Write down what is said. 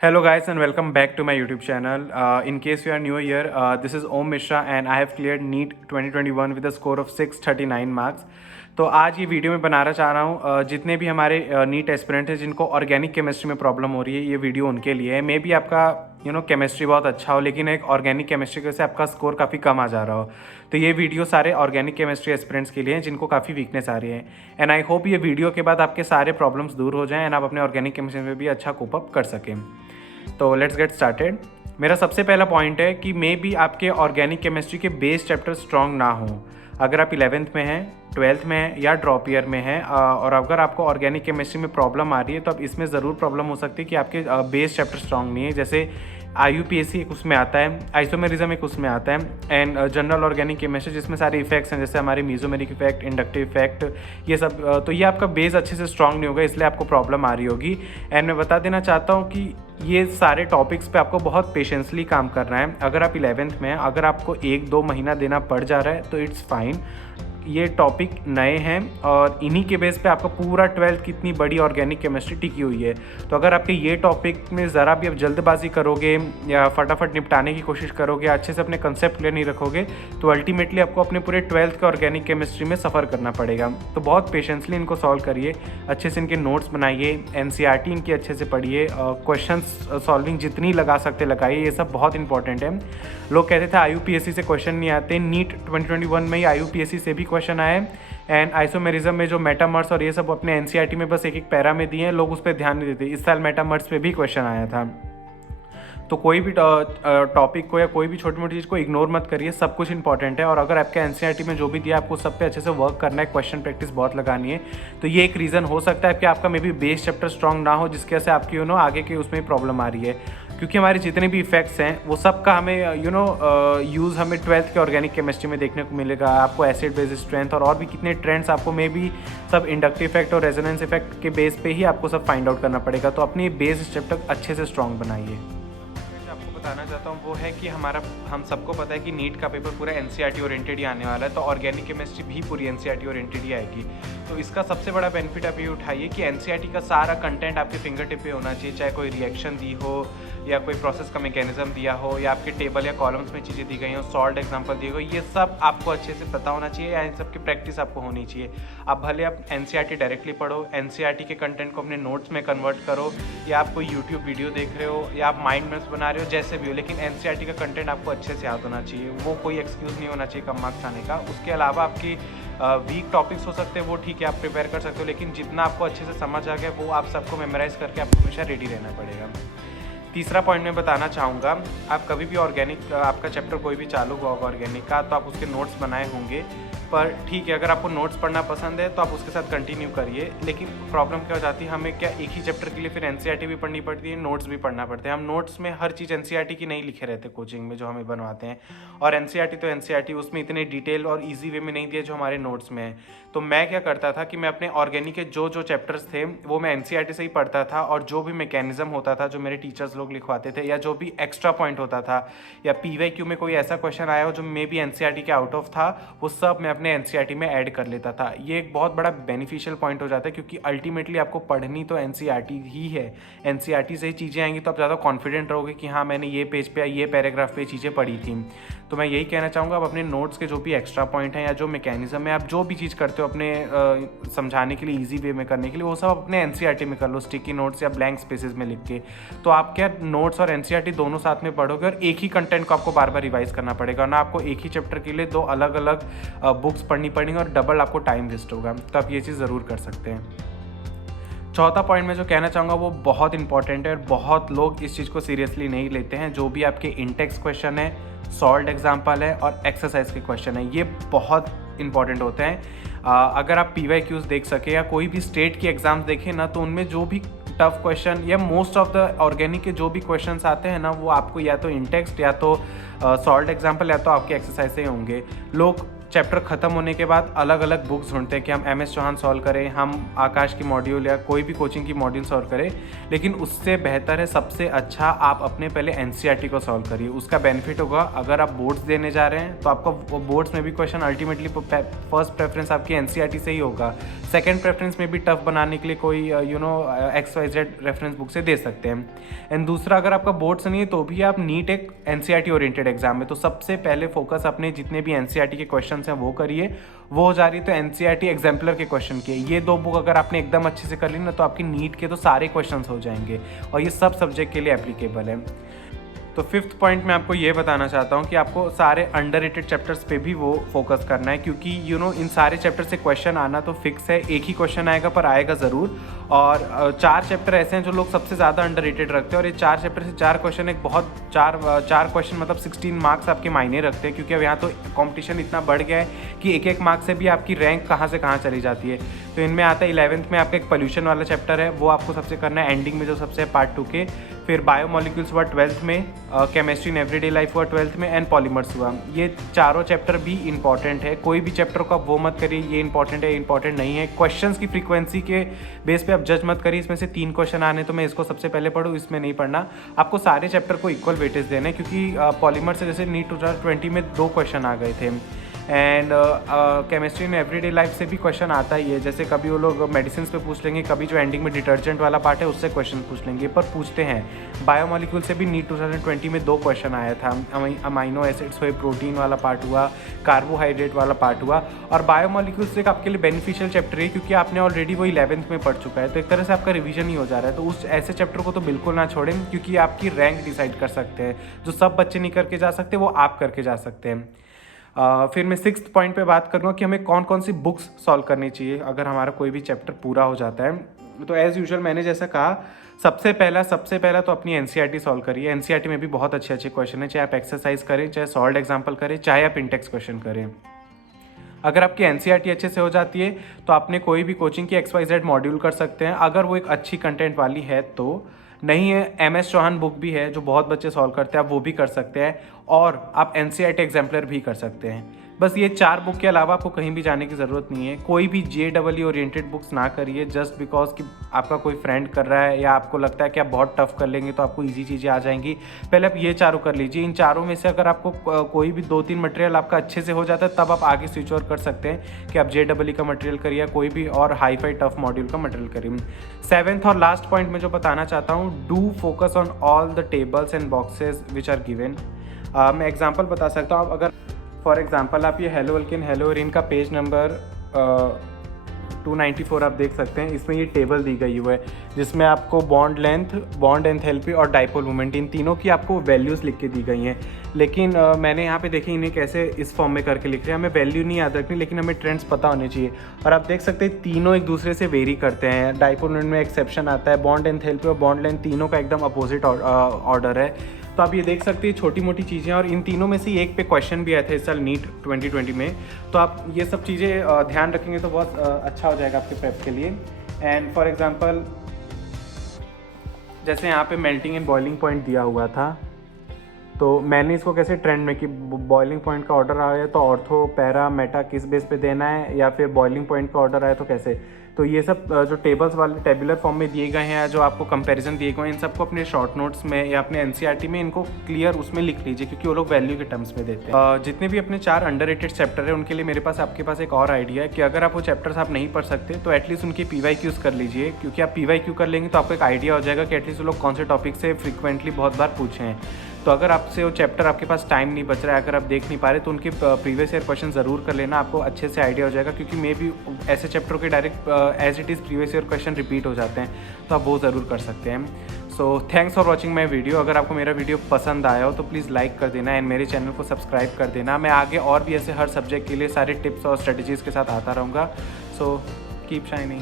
Hello guys and welcome back to my YouTube channel. In case you are new here, this is Om Mishra and I have cleared NEET 2021 with a score of 639 marks. तो आज ये video मैं बनाना चाह रहा हूँ जितने भी हमारे नीट एस्पिरेंट हैं जिनको ऑर्गेनिक केमिस्ट्री में प्रॉब्लम हो रही है, ये वीडियो उनके लिए है। मे बी आपका केमिस्ट्री बहुत अच्छा हो लेकिन एक ऑर्गेनिक केमिस्ट्री की वजह से आपका स्कोर काफ़ी कम आ जा रहा हो, तो ये वीडियो सारे ऑर्गेनिक केमिस्ट्री एस्पिरेंट्स के लिए हैं जिनको काफ़ी वीकनेस आ रही है। एंड आई होप ये वीडियो के बाद आपके सारे प्रॉब्लम्स दूर हो जाएँ एंड आप अपने ऑर्गेनिक केमिस्ट्री में भी अच्छा कोप अप कर सकें। तो लेट्स गेट स्टार्टेड। मेरा सबसे पहला पॉइंट है कि मे बी आपके ऑर्गेनिक केमिस्ट्री के बेस चैप्टर स्ट्रॉन्ग ना हो। अगर आप 11th में हैं, 12th में हैं या ड्रॉप ईयर में हैं और अगर आपको ऑर्गेनिक केमिस्ट्री में प्रॉब्लम आ रही है तो अब इसमें ज़रूर प्रॉब्लम हो सकती है कि आपके बेस चैप्टर स्ट्रॉन्ग नहीं है। जैसे IUPAC एक उसमें आता है, आइसोमेरिज्म एक उसमें आता है एंड जनरल ऑर्गेनिक केमिस्ट्री जिसमें सारे इफेक्ट्स हैं जैसे हमारे मीजोमेरिक इफेक्ट, इंडक्टिव इफेक्ट, ये सब। तो ये आपका बेस अच्छे से स्ट्रॉन्ग नहीं होगा, इसलिए आपको प्रॉब्लम आ रही होगी। एंड मैं बता देना चाहता हूँ कि ये सारे टॉपिक्स पे आपको बहुत पेशेंसली काम करना है। अगर आप 11th में हैं, अगर आपको 1-2 महीना देना पड़ जा रहा है तो इट्स फाइन। ये टॉपिक नए हैं और इन्हीं के बेस पे आपका पूरा 12th की इतनी बड़ी ऑर्गेनिक केमिस्ट्री टिकी हुई है। तो अगर आपके ये टॉपिक में ज़रा भी आप जल्दबाजी करोगे या फटाफट निपटाने की कोशिश करोगे, अच्छे से अपने कंसेप्ट क्लियर नहीं रखोगे, तो अल्टीमेटली आपको अपने पूरे 12th के ऑर्गेनिक केमिस्ट्री में सफ़र करना पड़ेगा। तो बहुत पेशेंसली इनको सॉल्व करिए, अच्छे से इनके नोट्स बनाइए, NCERT इनकी अच्छे से पढ़िए, क्वेश्चन सॉल्विंग जितनी लगा सकते लगाइए, ये सब बहुत इंपॉर्टेंट है। लोग कहते थे IUPAC से क्वेश्चन नहीं आते, नीट 2021 में ही IUPAC से भी क्वेश्चन आए एंड आइसोमेरिज्म में जो मेटामर्स और ये सब अपने NCERT में बस एक पैरा में दिए हैं, लोग उस पर ध्यान नहीं देते। इस साल मेटामर्स पे भी क्वेश्चन आया था। तो कोई भी टॉपिक को या कोई भी छोटी मोटी चीज़ को इग्नोर मत करिए, सब कुछ इंपॉर्टेंट है। और अगर आपके NCERT में जो भी दिया आपको सब पे अच्छे से वर्क करना है, क्वेश्चन प्रैक्टिस बहुत लगानी है। तो ये एक रीज़न हो सकता है कि आपका may be base chapter strong ना हो, जिसकी वजह से आपकी आगे के उसमें प्रॉब्लम आ रही है। क्योंकि हमारे जितने भी इफेक्ट्स हैं वो सब का हमें यूज़ हमें 12th के ऑर्गेनिक केमिस्ट्री में देखने को मिलेगा। आपको एसिड बेस स्ट्रेंथ और भी कितने ट्रेंड्स आपको मे बी सब इंडक्टिव इफेक्ट और रेजोनेंस इफेक्ट के बेस पे ही आपको सब फाइंड आउट करना पड़ेगा। तो अपनी बेस चैप्टर अच्छे से स्ट्रॉन्ग बनाइए। आपको बताना चाहता हूँ वो है कि हम सबको पता है कि नीट का पेपर पूरा NCERT ओरिएंटेड ही आने वाला है, तो ऑर्गेनिक केमिस्ट्री भी पूरी NCERT ओरिएंटेड ही आएगी। तो इसका सबसे बड़ा बेनिफिट आप ये उठाइए कि NCERT का सारा कंटेंट आपके फिंगर टिप पे होना चाहिए, चाहे कोई रिएक्शन दी हो या कोई प्रोसेस का मैकेनिज्म दिया हो या आपके टेबल या कॉलम्स में चीज़ें दी गई हो, सॉल्ट एग्जाम्पल दिए गए, ये सब आपको अच्छे से पता होना चाहिए या इन सब की प्रैक्टिस आपको होनी चाहिए। आप भले आप NCERT डायरेक्टली पढ़ो, NCERT के कंटेंट को अपने नोट्स में कन्वर्ट करो, या आप कोई यूट्यूब वीडियो देख रहे हो या आप माइंड मैप्स बना रहे हो, जैसे भी हो, लेकिन NCERT का कंटेंट आपको अच्छे से याद होना चाहिए। वो कोई एक्सक्यूज़ नहीं होना चाहिए कम मार्क्स आने का। उसके अलावा आपकी वीक टॉपिक्स हो सकते हैं, वो ठीक है, आप प्रिपेयर कर सकते हो, लेकिन जितना आपको अच्छे से समझ आ गया वो आप सबको मेमोराइज़ करके आपको हमेशा रेडी रहना पड़ेगा। तीसरा पॉइंट मैं बताना चाहूँगा, आप कभी भी ऑर्गेनिक आपका चैप्टर कोई भी चालू हुआ होगा ऑर्गेनिक का, तो आप उसके नोट्स बनाए होंगे। पर ठीक है, अगर आपको नोट्स पढ़ना पसंद है तो आप उसके साथ कंटिन्यू करिए। लेकिन प्रॉब्लम क्या हो जाती है, हमें क्या एक ही चैप्टर के लिए फिर NCERT भी पढ़नी पड़ती है, नोट्स भी पढ़ना पड़ते हैं। हम नोट्स में हर चीज़ NCERT की नहीं लिखे रहते कोचिंग में जो हमें बनवाते हैं, और NCERT तो NCERT उसमें इतने डिटेल और ईजी वे में नहीं दिए जो हमारे नोट्स में है। तो मैं क्या करता था कि मैं अपने ऑर्गेनिक के जो जो चैप्टर्स थे वो मैं NCERT से ही पढ़ता था, और जो भी मैकेनिज्म होता था जो मेरे टीचर्स लोग लिखवाते थे या जो भी एक्स्ट्रा पॉइंट होता था या PYQ में कोई ऐसा क्वेश्चन आया हो जो मे बी NCERT के आउट ऑफ था, वो सब मैं अपने NCERT में ऐड कर लेता था। ये एक बहुत बड़ा बेनिफिशियल पॉइंट हो जाता है, क्योंकि अल्टीमेटली आपको पढ़नी तो NCERT ही है। NCERT से ही चीज़ें आएंगी तो आप ज़्यादा कॉन्फिडेंट रहोगे कि हाँ मैंने ये पेज पे ये पैराग्राफ पे चीज़ें पढ़ी थी। तो मैं यही कहना चाहूँगा, आप अपने नोट्स के जो भी एक्स्ट्रा पॉइंट हैं या जो मैकेनिज्म है, आप जो भी चीज़ करते हो अपने समझाने के लिए, ईजी वे में करने के लिए, वो सब अपने NCERT में कर लो, स्टिकी नोट्स या ब्लैंक स्पेसेस में लिख के। तो आप क्या नोट्स और NCERT दोनों साथ में पढ़ोगे और एक ही कंटेंट को आपको बार बार रिवाइज करना पड़ेगा ना, आपको एक ही चैप्टर के लिए 2 अलग अलग बुक्स पढ़नी पड़ेंगी और डबल आपको टाइम वेस्ट होगा। तो आप ये चीज़ ज़रूर कर सकते हैं। चौथा पॉइंट मैं जो कहना चाहूँगा वो बहुत इंपॉर्टेंट है और बहुत लोग इस चीज़ को सीरियसली नहीं लेते हैं। जो भी आपके इंटेक्स क्वेश्चन है, सॉल्ट एग्जाम्पल है और एक्सरसाइज के क्वेश्चन है, ये बहुत इंपॉर्टेंट होते हैं। अगर आप PYQs देख सके या कोई भी स्टेट की एग्ज़ाम्स देखें ना, तो उनमें जो भी टफ क्वेश्चन या मोस्ट ऑफ द ऑर्गेनिक के जो भी क्वेश्चंस आते हैं ना, वो आपको या तो इंटेक्स्ट या तो सॉल्ट एग्जाम्पल या तो आपके एक्सरसाइज से ही होंगे। लोग चैप्टर ख़त्म होने के बाद अलग अलग बुक्स ढूंढते हैं कि हम MS चौहान सॉल्व करें, हम आकाश की मॉड्यूल या कोई भी कोचिंग की मॉड्यूल सॉल्व करें, लेकिन उससे बेहतर है, सबसे अच्छा आप अपने पहले NCERT को सॉल्व करिए। उसका बेनिफिट होगा, अगर आप बोर्ड्स देने जा रहे हैं तो आपका बोर्ड्स में भी क्वेश्चन अल्टीमेटली फर्स्ट प्रेफरेंस आपकी NCERT से ही होगा। सेकेंड प्रेफरेंस में भी टफ बनाने के लिए कोई XYZ रेफरेंस बुक से दे सकते हैं। एंड दूसरा, अगर आपका बोर्ड्स नहीं है तो भी आप नीट एक NCERT ओरिएंटेड एग्जाम है, तो सबसे पहले फोकस अपने जितने भी NCERT के क्वेश्चन हैं वो करिए। वो हो जा रही तो NCERT एग्जाम्पलर के क्वेश्चन के, ये 2 बुक अगर आपने एकदम अच्छे से कर ली ना तो आपकी नीट के तो सारे क्वेश्चन हो जाएंगे, और ये सब सब्जेक्ट के लिए एप्लीकेबल है। तो 5th पॉइंट मैं आपको ये बताना चाहता हूँ कि आपको सारे अंडररेटेड चैप्टर्स पे भी वो फोकस करना है, क्योंकि इन सारे चैप्टर से क्वेश्चन आना तो फिक्स है, एक ही क्वेश्चन आएगा पर आएगा ज़रूर। और 4 चैप्टर ऐसे हैं जो लोग सबसे ज़्यादा अंडररेटेड रखते हैं, और ये 4 चैप्टर से 4 क्वेश्चन एक बहुत 4 क्वेश्चन मतलब 16 मार्क्स आपके मायने रखते हैं, क्योंकि अब यहाँ तो कॉम्पिटिशन इतना बढ़ गया है कि एक मार्क्स से भी आपकी रैंक कहाँ से कहाँ चली जाती है। तो इनमें आता है 11th में आपका एक पोल्यूशन वाला चैप्टर है, वो आपको सबसे करना है एंडिंग में जो सबसे है पार्ट 2 के। फिर बायोमोलिक्यूल्स हुआ 12th में, केमिस्ट्री इन एवरीडे लाइफ हुआ 12th में, एंड पॉलीमर्स हुआ। ये चारों चैप्टर भी इंपॉर्टेंट है, कोई भी चैप्टर को आप वो मत करिए ये इंपॉर्टेंट है, इंपॉर्टेंट नहीं है। क्वेश्चंस की फ्रीक्वेंसी के बेस पे आप जज मत करिए, इसमें से 3 क्वेश्चन आने तो मैं इसको सबसे पहले पढ़ूँ, इसमें नहीं पढ़ना। आपको सारे चैप्टर को इक्वल वेटेज देना है, क्योंकि पॉलीमर से जैसे नीट 2020 में 2 क्वेश्चन आ गए थे, and chemistry in everyday life से भी क्वेश्चन आता ही है। जैसे कभी वो लोग मेडिसिन पे पूछ लेंगे, कभी जो एंडिंग में डिटर्जेंट वाला पार्ट है उससे क्वेश्चन पूछ लेंगे, पर पूछते हैं। बायोमोलिक्यूल से भी नीट 2020 में 2 क्वेश्चन आया था, अमाइनो एसिड्स हुए, प्रोटीन वाला पार्ट हुआ, कार्बोहाइड्रेट वाला पार्ट हुआ। और बायोमोलिक्यूल्स एक आपके लिए बेनिफिशियल चैप्टर है, क्योंकि आपने ऑलरेडी वो 11th में पढ़ चुका है, तो एक तरह से आपका रिवीजन ही हो जा रहा है। तो उस ऐसे चैप्टर को तो बिल्कुल ना छोड़ें, क्योंकि आपकी रैंक डिसाइड कर सकते हैं। जो सब बच्चे नहीं करके जा सकते वो आप करके जा सकते हैं। फिर मैं 6th पॉइंट पे बात करूँगा कि हमें कौन कौन सी बुक्स सॉल्व करनी चाहिए अगर हमारा कोई भी चैप्टर पूरा हो जाता है। तो एज़ यूजुअल मैंने जैसा कहा, सबसे पहला तो अपनी NCERT सॉल्व करिए। NCERT में भी बहुत अच्छे अच्छे क्वेश्चन है, चाहे आप एक्सरसाइज करें, चाहे सॉल्व एग्जाम्पल करें, चाहे आप इंटेक्स क्वेश्चन करें। अगर आपकी NCERT अच्छे से हो जाती है तो आपने कोई भी कोचिंग की XYZ मॉड्यूल कर सकते हैं, अगर वो एक अच्छी कंटेंट वाली है तो। नहीं है, MS चौहान बुक भी है जो बहुत बच्चे सॉल्व करते हैं, आप वो भी कर सकते हैं, और आप NCERT एग्जाम्पलर भी कर सकते हैं। बस ये 4 बुक के अलावा आपको कहीं भी जाने की ज़रूरत नहीं है। कोई भी JEE ओरिएंटेड बुक्स ना करिए जस्ट बिकॉज कि आपका कोई फ्रेंड कर रहा है, या आपको लगता है कि आप बहुत टफ कर लेंगे तो आपको ईजी चीज़ें आ जाएंगी। पहले आप ये 4 कर लीजिए। इन 4 में से अगर आपको कोई भी 2-3 मटेरियल आपका अच्छे से हो जाता है, तब आप आगे स्विच ओवर कर सकते हैं कि आप JEE का मटेरियल करिए या कोई भी और हाई फाई टफ मॉड्यूल का मटेरियल करिए। 7th और लास्ट पॉइंट में जो बताना चाहता हूँ, do focus on all the tables and boxes which are given. मैं एग्जाम्पल बता सकता हूँ। अगर फॉर एग्जाम्पल आप ये हेलो अल्किन हेलो एरिन का पेज नंबर 294 आप देख सकते हैं, इसमें ये टेबल दी गई हुई है जिसमें आपको बॉन्ड लेंथ, बॉन्ड एंथैल्पी और डाइपोल मोमेंट, इन तीनों की आपको वैल्यूज़ लिख के दी गई हैं। लेकिन मैंने यहाँ पे देखी इन्हें कैसे इस फॉर्म में करके लिख रहे हैं। हमें वैल्यू नहीं याद रखनी, लेकिन हमें ट्रेंड्स पता होने चाहिए। और आप देख सकते हैं तीनों एक दूसरे से वेरी करते हैं। डाइपोल मोमेंट में एक्सेप्शन आता है, बॉन्ड एंथैल्पी और बॉन्ड लेंथ तीनों का एकदम अपोजिट ऑर्डर है। तो आप ये देख सकते हैं छोटी मोटी चीज़ें, और इन तीनों में से एक पे क्वेश्चन भी आए थे इस साल नीट 2020 में। तो आप ये सब चीज़ें ध्यान रखेंगे तो बहुत अच्छा हो जाएगा आपके प्रेप के लिए। एंड फॉर एग्जांपल जैसे यहाँ पे मेल्टिंग एंड बॉइलिंग पॉइंट दिया हुआ था, तो मैंने इसको कैसे ट्रेंड में कि बॉइलिंग पॉइंट का ऑर्डर आया तो ऑर्थो पैरा मेटा किस बेस पे देना है, या फिर बॉइलिंग पॉइंट का ऑर्डर आया तो कैसे। तो ये सब जो टेबल्स वाले टेबुलर फॉर्म में दिए गए हैं, जो आपको कंपैरिजन दिए गए हैं, इन सबको अपने शॉर्ट नोट्स में या अपने NCERT में इनको क्लियर उसमें लिख लीजिए, क्योंकि वो लोग वैल्यू के टर्म्स में देते हैं। जितने भी अपने 4 अंडररेटेड चैप्टर है उनके लिए मेरे पास आपके पास एक और आइडिया है कि अगर आप वो चैप्टर्स आप नहीं पढ़ सकते तो एटलीस्ट उनकी PYQs कर लीजिए, क्योंकि आप PYQ कर लेंगे तो आपको एक आइडिया हो जाएगा कि एटलीस्ट वो लोग कौन से टॉपिक से फ्रिक्वेंटली बहुत बार पूछे हैं। तो अगर आपसे वो चैप्टर आपके पास टाइम नहीं बच रहा है, अगर आप देख नहीं पा रहे, तो उनके प्रीवियस ईयर क्वेश्चन ज़रूर कर लेना, आपको अच्छे से आइडिया हो जाएगा। क्योंकि मे भी ऐसे चैप्टर के direct as it is previous year question repeat हो जाते हैं, तो आप वो ज़रूर कर सकते हैं। So thanks for watching my video. अगर आपको मेरा वीडियो पसंद आया हो तो प्लीज़ लाइक कर देना एंड मेरे चैनल को सब्सक्राइब कर देना। मैं आगे और भी ऐसे हर सब्जेक्ट के लिए सारे टिप्स और स्ट्रेटजीज़ के साथ आता रहूँगा। So keep shining.